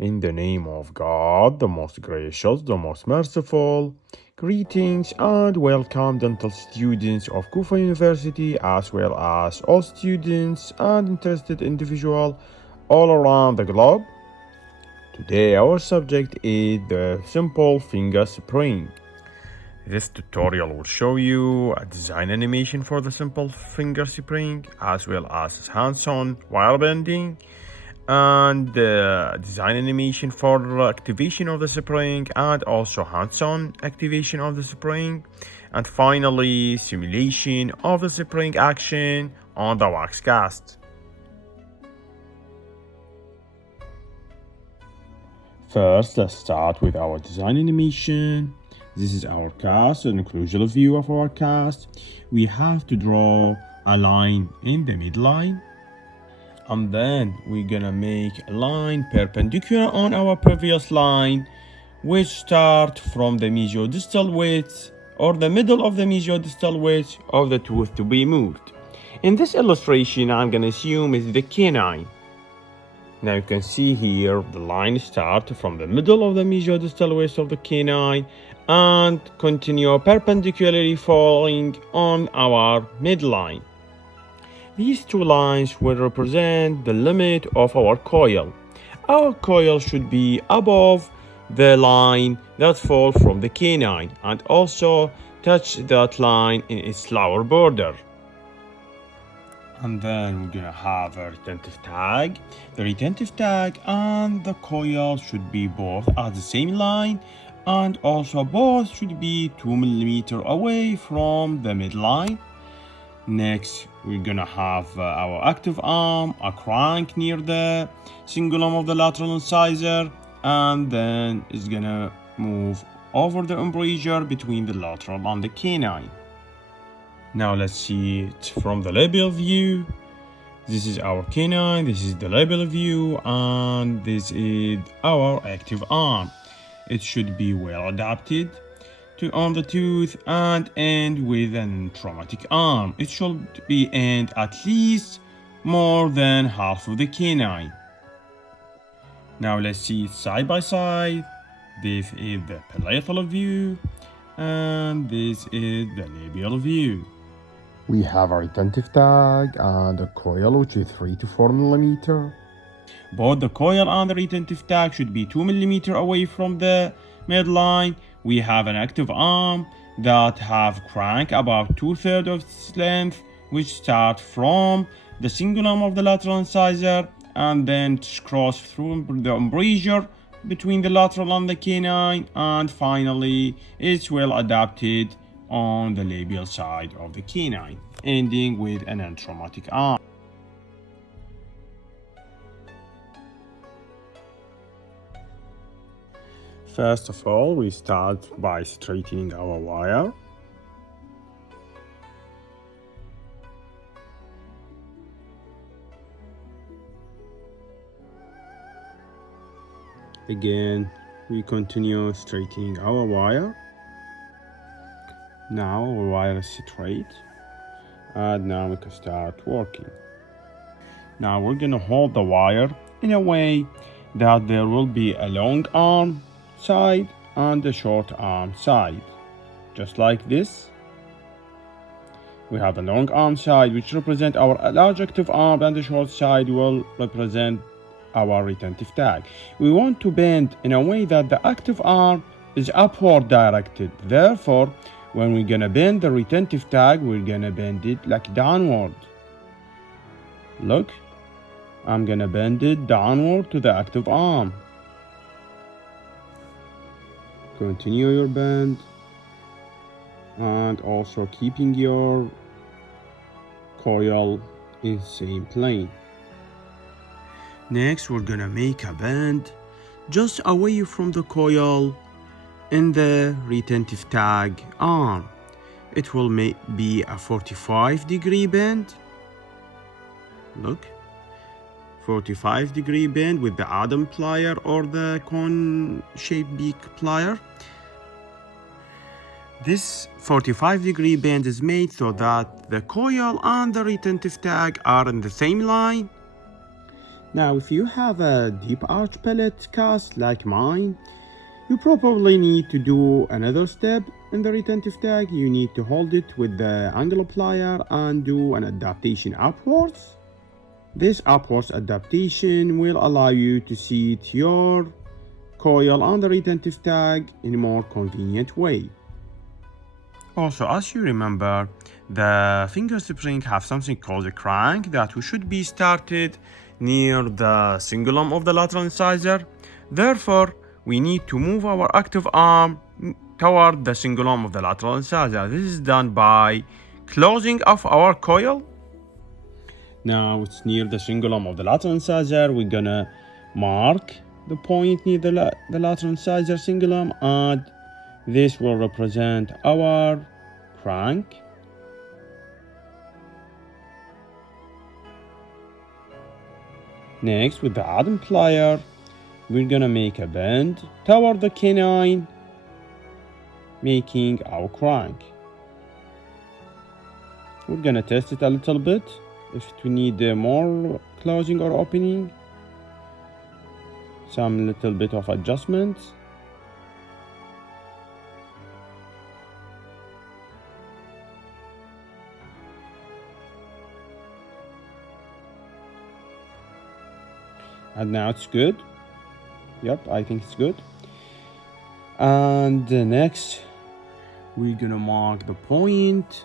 In the name of God, the most gracious, the most merciful, greetings and welcome dental students of Kufa University as well as all students and interested individuals all around the globe. Today our subject is the simple finger spring. This tutorial will show you a design animation for the simple finger spring as well as hands-on wire bending and design animation for activation of the spring and also hands-on activation of the spring, and finally simulation of the spring action on the wax cast. First, let's start with our design animation. This is our cast, an occlusal view of our cast. We have to draw a line in the midline, and then we're gonna make a line perpendicular on our previous line, which start from the mesiodistal width or the middle of the mesiodistal width of the tooth to be moved. In this illustration, I'm gonna assume it's the canine. Now you can see here the line start from the middle of the mesiodistal width of the canine and continue perpendicularly falling on our midline. These two lines will represent the limit of our coil. Our coil should be above the line that falls from the canine and also touch that line in its lower border. And then we're gonna have a retentive tag. The retentive tag and the coil should be both at the same line, and also both should be 2 millimeters away from the midline. Next, we're gonna have our active arm, a crank near the cingulum of the lateral incisor, and then it's gonna move over the embrasure between the lateral and the canine. Now let's see it from the labial view. This is our canine, this is the labial view, and this is our active arm. It should be well adapted on the tooth and end with an traumatic arm. It should be end at least more than half of the canine. Now let's see it side by side. This is the palatal view and this is the labial view. We have a retentive tag and a coil which is 3 to 4 millimeter. Both the coil and the retentive tag should be 2 millimeter away from the midline. We have an active arm that have crank about 2/3 of its length, which start from the cingulum of the lateral incisor and then cross through the embrasure between the lateral and the canine, and finally it's well adapted on the labial side of the canine, ending with an untraumatic arm. First of all, we start by straightening our wire. Again, we continue straightening our wire. Now our wire is straight, and now we can start working. Now we're gonna hold the wire in a way that there will be a long arm side and a short arm side, just like this. We have a long arm side which represent our large active arm, and the short side will represent our retentive tag. We want to bend in a way that the active arm is upward directed. Therefore, when we're gonna bend the retentive tag, we're gonna bend it like downward. Look, I'm gonna bend it downward to the active arm. Continue your bend and also keeping your coil in the same plane. Next, we're gonna make a bend just away from the coil in the retentive tag arm. It will be a 45-degree bend. Look, 45-degree bend with the Adam plier or the cone-shaped beak plier. This 45-degree bend is made so that the coil and the retentive tag are in the same line. Now, if you have a deep arch pellet cast like mine, you probably need to do another step in the retentive tag. You need to hold it with the angle plier and do an adaptation upwards. This upwards adaptation will allow you to seat your coil on the retentive tag in a more convenient way. Also, as you remember, the finger spring have something called a crank that should be started near the cingulum of the lateral incisor. Therefore, we need to move our active arm toward the cingulum of the lateral incisor. This is done by closing off our coil. Now it's near the cingulum of the lateral incisor. We're gonna mark the point near the lateral incisor cingulum, and this will represent our crank. Next, with the Adam plier, we're gonna make a bend toward the canine, making our crank. We're gonna test it a little bit if we need more closing or opening, some little bit of adjustments. And now it's good. Yep, I think it's good. And next, we're gonna mark the point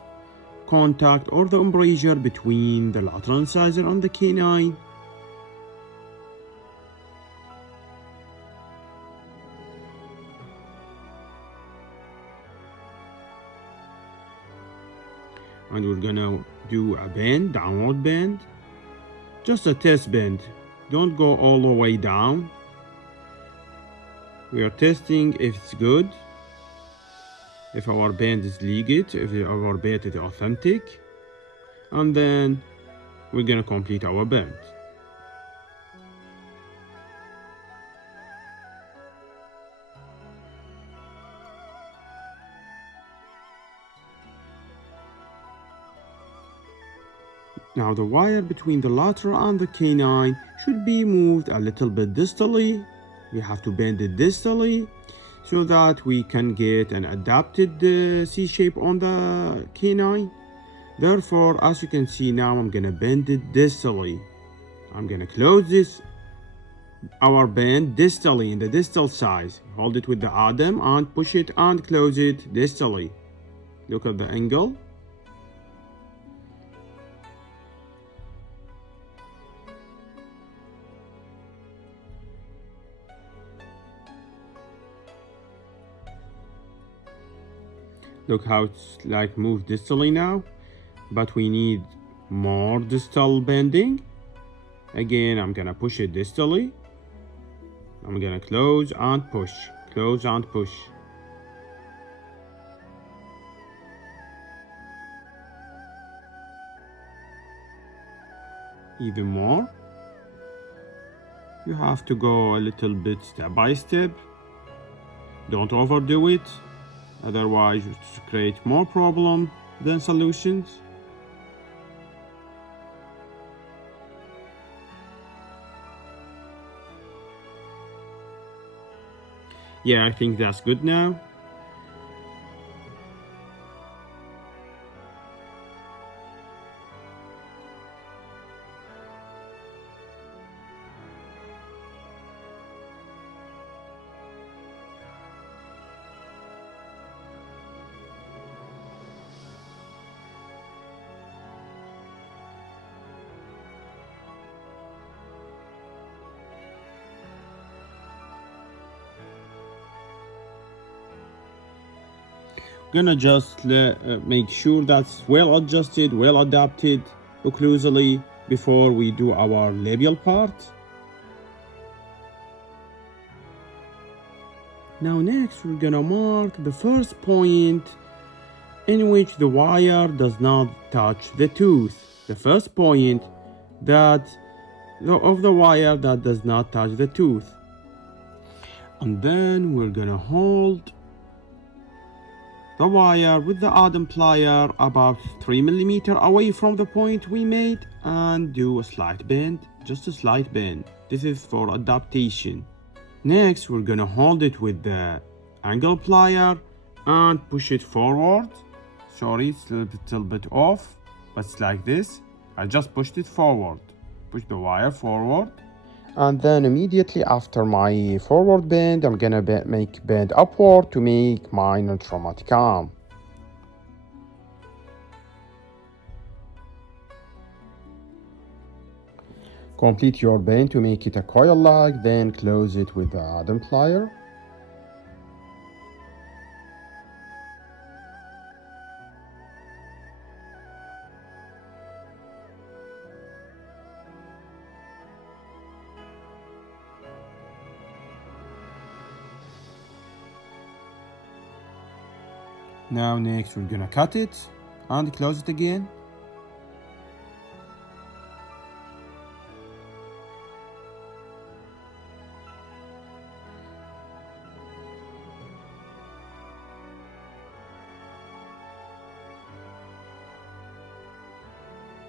contact or the embrasure between the lateral incisor and the canine. And we're gonna do a bend, downward bend, just a test bend. Don't go all the way down. We are testing if it's good, if our bend is legit, if our bend is authentic, and then we're gonna complete our bend. Now the wire between the lateral and the canine should be moved a little bit distally. We have to bend it distally so that we can get an adapted C shape on the canine. Therefore, as you can see now, I'm gonna bend it distally. I'm gonna close our bend distally in the distal size. Hold it with the Adam and push it and close it distally. Look at the angle. Look how it's like moved distally now, but we need more distal bending. Again, I'm gonna push it distally. I'm gonna close and push, close and push. Even more. You have to go a little bit step by step. Don't overdo it. Otherwise, you create more problem than solutions. Yeah, I think that's good now. Gonna just make sure that's well adjusted, well adapted occlusally before we do our labial part. Now next we're gonna mark the first point in which the wire does not touch the tooth. The first point of the wire that does not touch the tooth. And then we're gonna hold the wire with the Adam plier about 3 mm away from the point we made and do a slight bend. just a slight bend. This is for adaptation. Next, we're gonna hold it with the angle plier and push it forward. Sorry, it's a little bit off, but it's like this. I just pushed it forward. Push the wire forward. And then immediately after my forward bend, I'm gonna make bend upward to make my non-traumatic arm. Complete your bend to make it a coil-like, then close it with the Adam plier. Now next we're gonna cut it and close it again.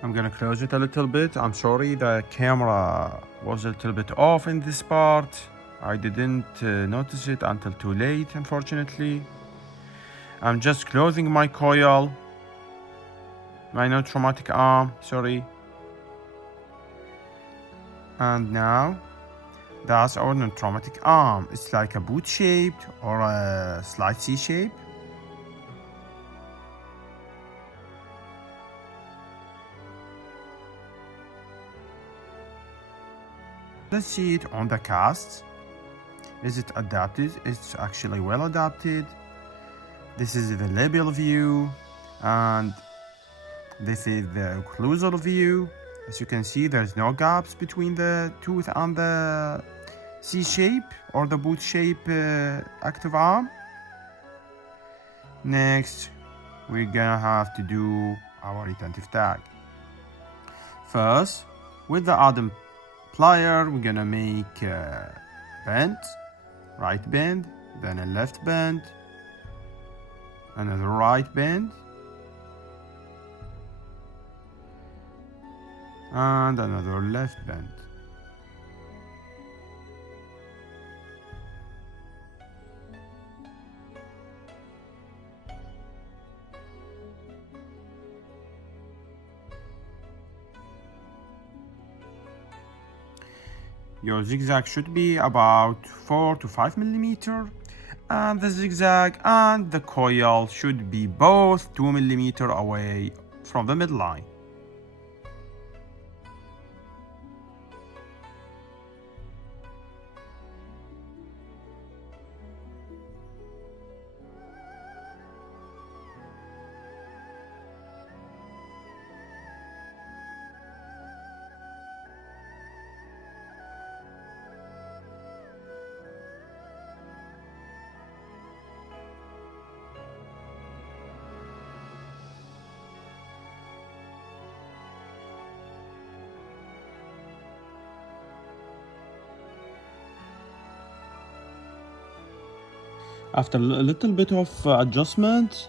I'm gonna close it a little bit. I'm sorry, the camera was a little bit off in this part. I didn't notice it until too late, unfortunately. I'm just closing my coil, my non-traumatic arm, sorry. And now, that's our non-traumatic arm. It's like a boot shaped or a slight C shape. Let's see it on the cast. Is it adapted? It's actually well adapted. This is the labial view and this is the occlusal view. As you can see, there's no gaps between the tooth and the C shape or the boot shape active arm. Next, we're gonna have to do our retentive tag. First, with the Adam plier, we're gonna make a bend, right bend, then a left bend, another right bend, and another left bend. Your zigzag should be about 4 to 5 millimeter, and the zigzag and the coil should be both 2 millimeter away from the midline. After a little bit of adjustment,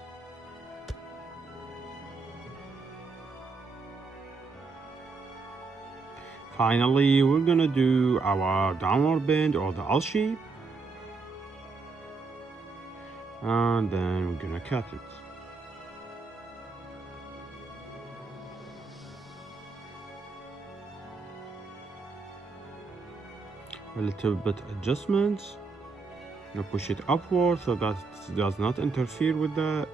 finally we're gonna do our downward bend or the L shape, and then we're gonna cut it. A little bit adjustments. Now push it upward so that it does not interfere with the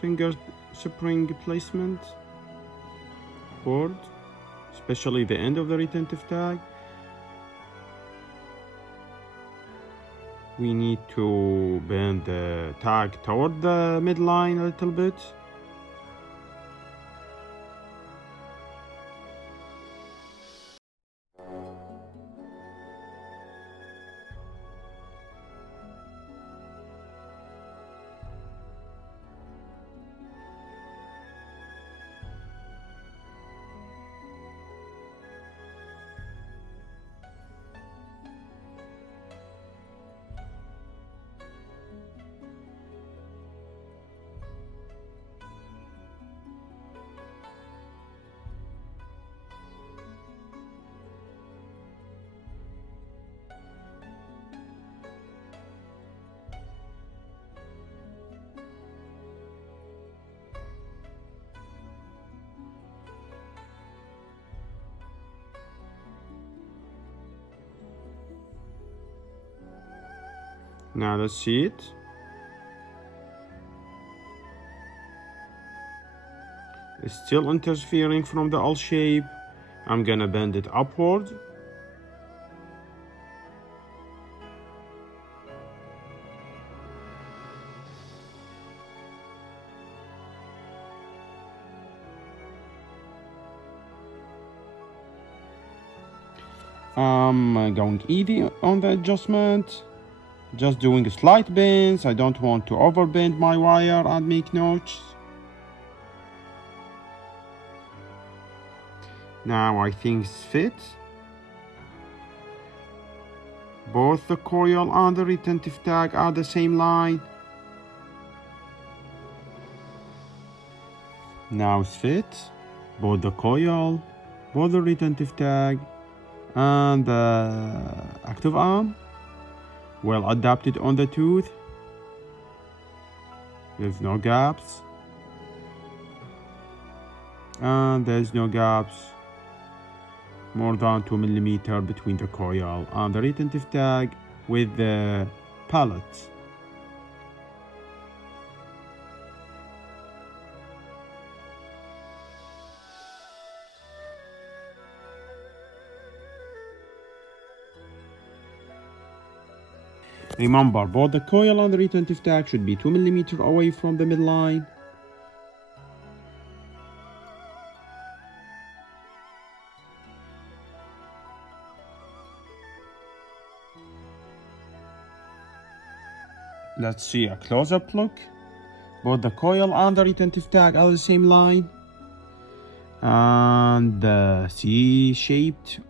finger spring placement upward, especially the end of the retentive tag. We need to bend the tag toward the midline a little bit. Now let's see it. It's still interfering from the L shape. I'm gonna bend it upward. I'm going easy on the adjustment. Just doing slight bends. I don't want to overbend my wire and make notches. Now I think it's fit. Both the coil and the retentive tag are the same line. Now it's fit. Both the coil, both the retentive tag, and the active arm well adapted on the tooth. There's no gaps, and there's no gaps more than 2 millimeters between the coil and the retentive tag with the pallet. Remember, both the coil and the retentive tag should be 2 millimeters away from the midline. Let's see a close-up look. Both the coil and the retentive tag are the same line. And the C-shaped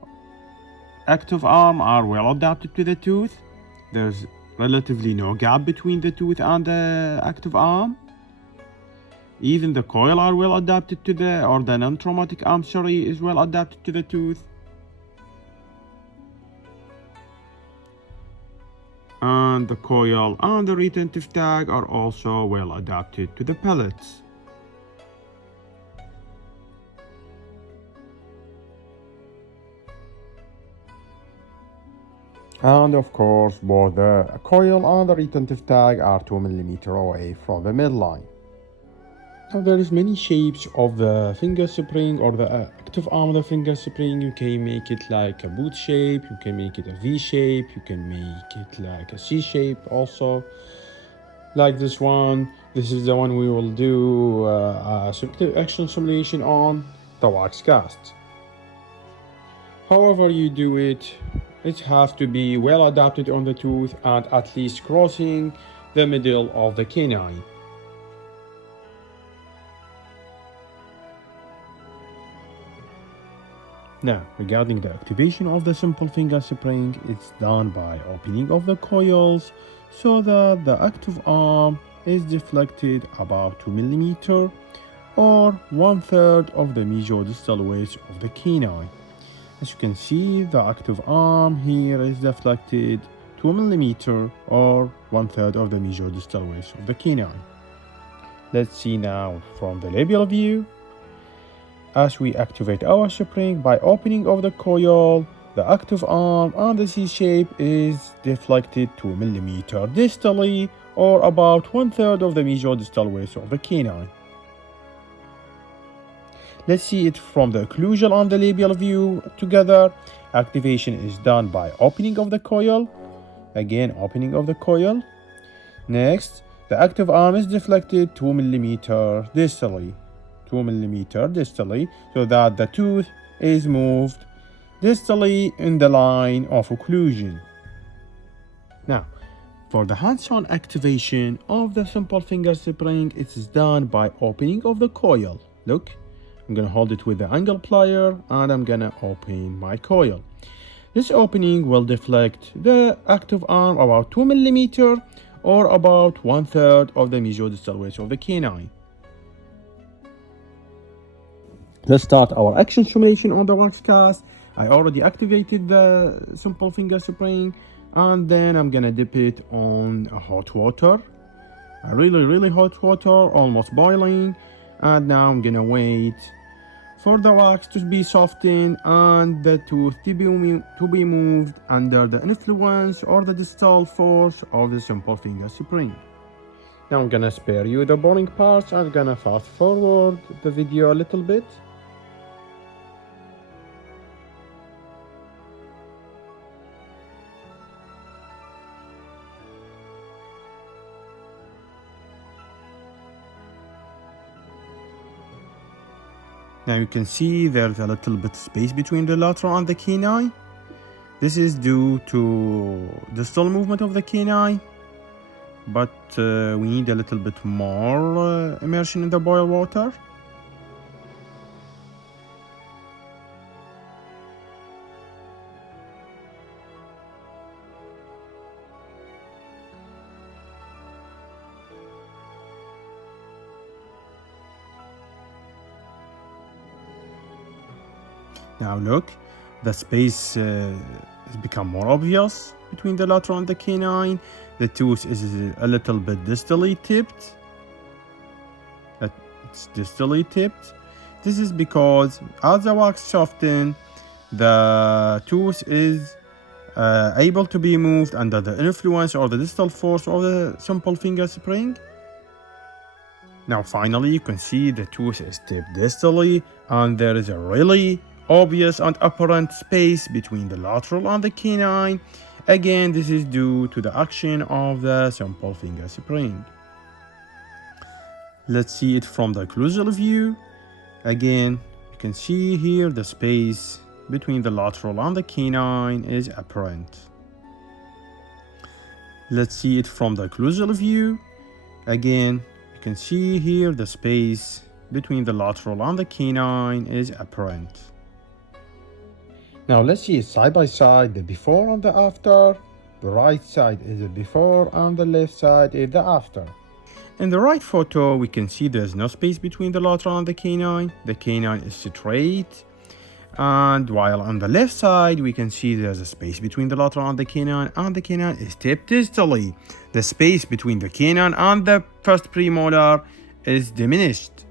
active arm are well adapted to the tooth. There's relatively no gap between the tooth and the active arm. Even the coil are well adapted to the non-traumatic arm, is well adapted to the tooth. And the coil and the retentive tag are also well adapted to the pellets. And of course, both the coil and the retentive tag are 2 millimeters away from the midline. Now there is many shapes of the finger spring or the active arm of the finger spring. You can make it like a boot shape, you can make it a V shape, you can make it like a C shape also. Like this one, this is the one we will do a action simulation on the wax cast. However you do it, it has to be well adapted on the tooth and at least crossing the middle of the canine. Now, regarding the activation of the simple finger spring, it's done by opening of the coils so that the active arm is deflected about 2 millimeters or 1/3 of the mesial-distal wedge of the canine. As you can see, the active arm here is deflected 2 millimeters or 1/3 of the mesial-distal wedge of the canine. Let's see now from the labial view. As we activate our spring by opening of the coil, the active arm and the C shape is deflected 2 millimeters distally or about 1/3 of the mesial-distal wedge of the canine. Let's see it from the occlusal and the labial view together. Activation is done by opening of the coil. Again, opening of the coil. Next, the active arm is deflected 2 millimeters distally. 2 millimeters distally, so that the tooth is moved distally in the line of occlusion. Now, for the hands-on activation of the simple finger spring, it is done by opening of the coil. Look, I'm gonna hold it with the angle plier and I'm gonna open my coil. This opening will deflect the active arm about 2 millimeters or about 1/3 of the mesial-distal wedge of the canine. Let's start our action simulation on the wax cast. I already activated the simple finger spring and then I'm gonna dip it on hot water, a really hot water, almost boiling. And now I'm gonna wait for the wax to be softened and the tooth to be moved under the influence or the distal force of the simple finger spring. Now I'm gonna spare you the boring parts. I'm gonna fast forward the video a little bit. Now you can see there's a little bit space between the lateral and the canine. This is due to distal movement of the canine, but we need a little bit more immersion in the boiled water. Now look, the space has become more obvious between the lateral and the canine. The tooth is a little bit distally tipped. It's distally tipped. This is because as the wax softens, the tooth is able to be moved under the influence or the distal force of the simple finger spring. Now finally you can see the tooth is tipped distally and there is a really obvious and apparent space between the lateral and the canine. Again, this is due to the action of the simple finger spring. Let's see it from the occlusal view. Again, you can see here the space between the lateral and the canine is apparent. Let's see it from the occlusal view. Again, you can see here the space between the lateral and the canine is apparent. Now let's see it side by side, the before and the after. The right side is the before and the left side is the after. In the right photo, we can see there's no space between the lateral and the canine. The canine is straight. And while on the left side, we can see there's a space between the lateral and the canine is tipped distally. The space between the canine and the first premolar is diminished.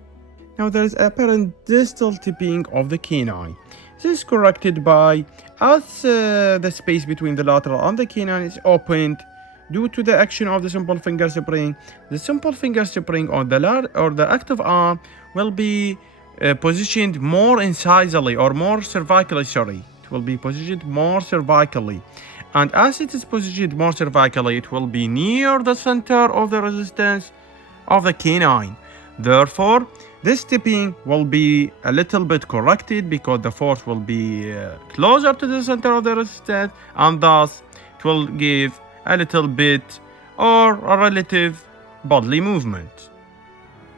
Now there is apparent distal tipping of the canine. This is corrected by, as the space between the lateral and the canine is opened due to the action of the simple finger spring, the simple finger spring on the active arm will be positioned more incisally or more cervically, It will be positioned more cervically. And as it is positioned more cervically, it will be near the center of the resistance of the canine. Therefore, this tipping will be a little bit corrected because the force will be closer to the center of the resistance, and thus it will give a little bit or a relative bodily movement.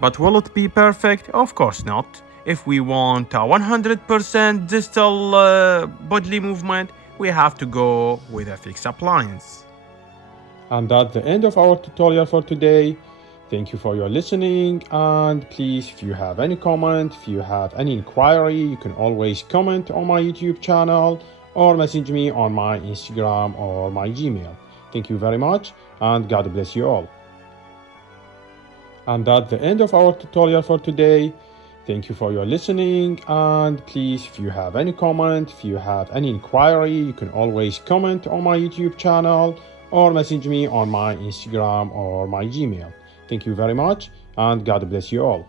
But will it be perfect? Of course not. If we want a 100% distal bodily movement, we have to go with a fixed appliance. And that's the end of our tutorial for today. Thank you for your listening, and please, if you have any comment, if you have any inquiry, you can always comment on my YouTube channel or message me on my Instagram or my Gmail. Thank you very much, and God bless you all. And that's the end of our tutorial for today. Thank you for your listening, and please, if you have any comment, if you have any inquiry, you can always comment on my YouTube channel or message me on my Instagram or my Gmail. Thank you very much, and God bless you all.